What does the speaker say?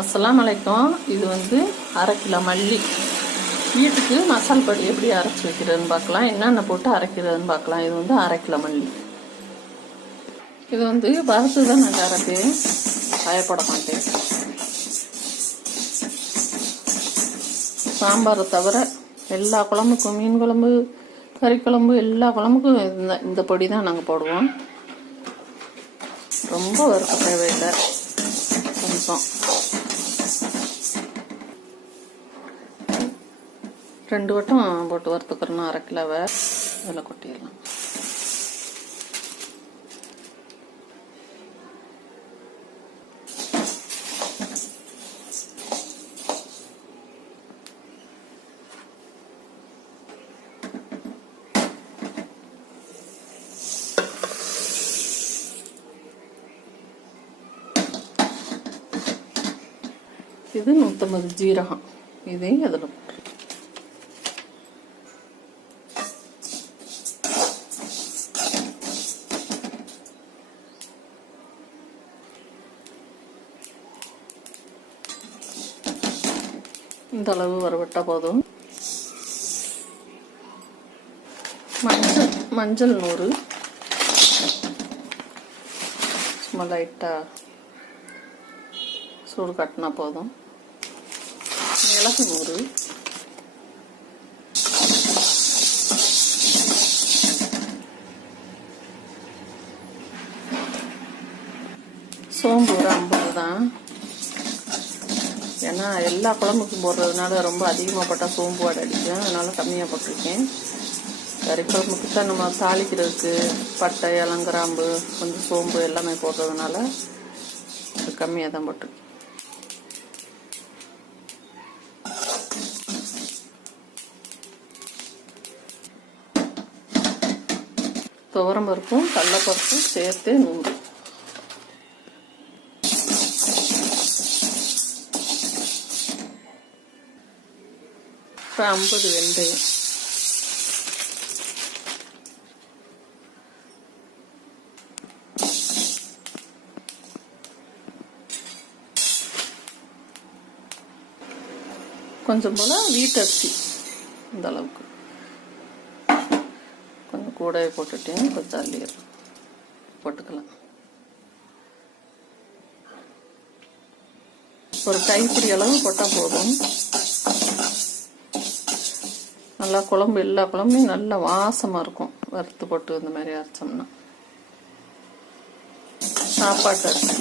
அஸ்ஸலாமு அலைக்கும். இது வந்து 1/2 கிலோ மல்லி. வீட்டுக்கு மசால் பொடி எப்படி அரைச்சி வைக்கிறதுன்னு பார்க்கலாம், என்னென்ன போட்டு அரைக்கிறதுன்னு பார்க்கலாம். இது வந்து 1/2 கிலோ மல்லி. இது வந்து வறுத்து தான் நான் அரைப்பேன், காயப்பட மாட்டேன். சாம்பாரை தவிர எல்லா குழம்புக்கும், மீன் குழம்பு, கறி குழம்பு, எல்லா குழம்புக்கும் இந்த பொடி தான் நாங்கள் போடுவோம். ரொம்ப வறுக்க தேவையில்லை, கொஞ்சம் 2 வட்டம் போட்டு வறுத்துக்கிறோம். 1/2 கிலோவை அதில் கொட்டிடலாம். இது 150 ஜீரகம், இதையும் அதில் போட்டு இந்த அளவு வறுவட்டா போதும். மஞ்சள் 100, சும்மா லைட்டாக சூடு கட்டினா போதும். மிளகு 100, சோம்பு ஒரு 50 தான். ஏன்னா எல்லா குழம்புக்கும் போடுறதுனால ரொம்ப அதிகமாக போட்டால் சோம்பு வாடை அடிக்கும், அதனால கம்மியாக போட்டிருக்கேன். கறி குழம்புக்கு தான் நம்ம தாளிக்கிறதுக்கு பட்டை, இளங்கிராம்பு, கொஞ்சம் சோம்பு எல்லாமே போடுறதுனால கம்மியாக தான் போட்டிருக்கேன். துவரம் பருப்பும் கடலைப்பருப்பும் சேர்த்து 100. இப்போ 50 வெந்தயம், கொஞ்சம் போல வீட்டரிசி இந்த அளவுக்கு கொஞ்சம் கூடவே போட்டுட்டேன். கொஞ்சம் அள்ளி போட்டுக்கலாம். ஒரு கைப்பிடி அளவு போட்டால் போதும். நல்லா குழம்பு, எல்லா குழம்பும் நல்லா வாசமாக இருக்கும் வறுத்து போட்டு இந்த மாதிரி அரைச்சோம்னா. சாப்பாட்டு அரிசி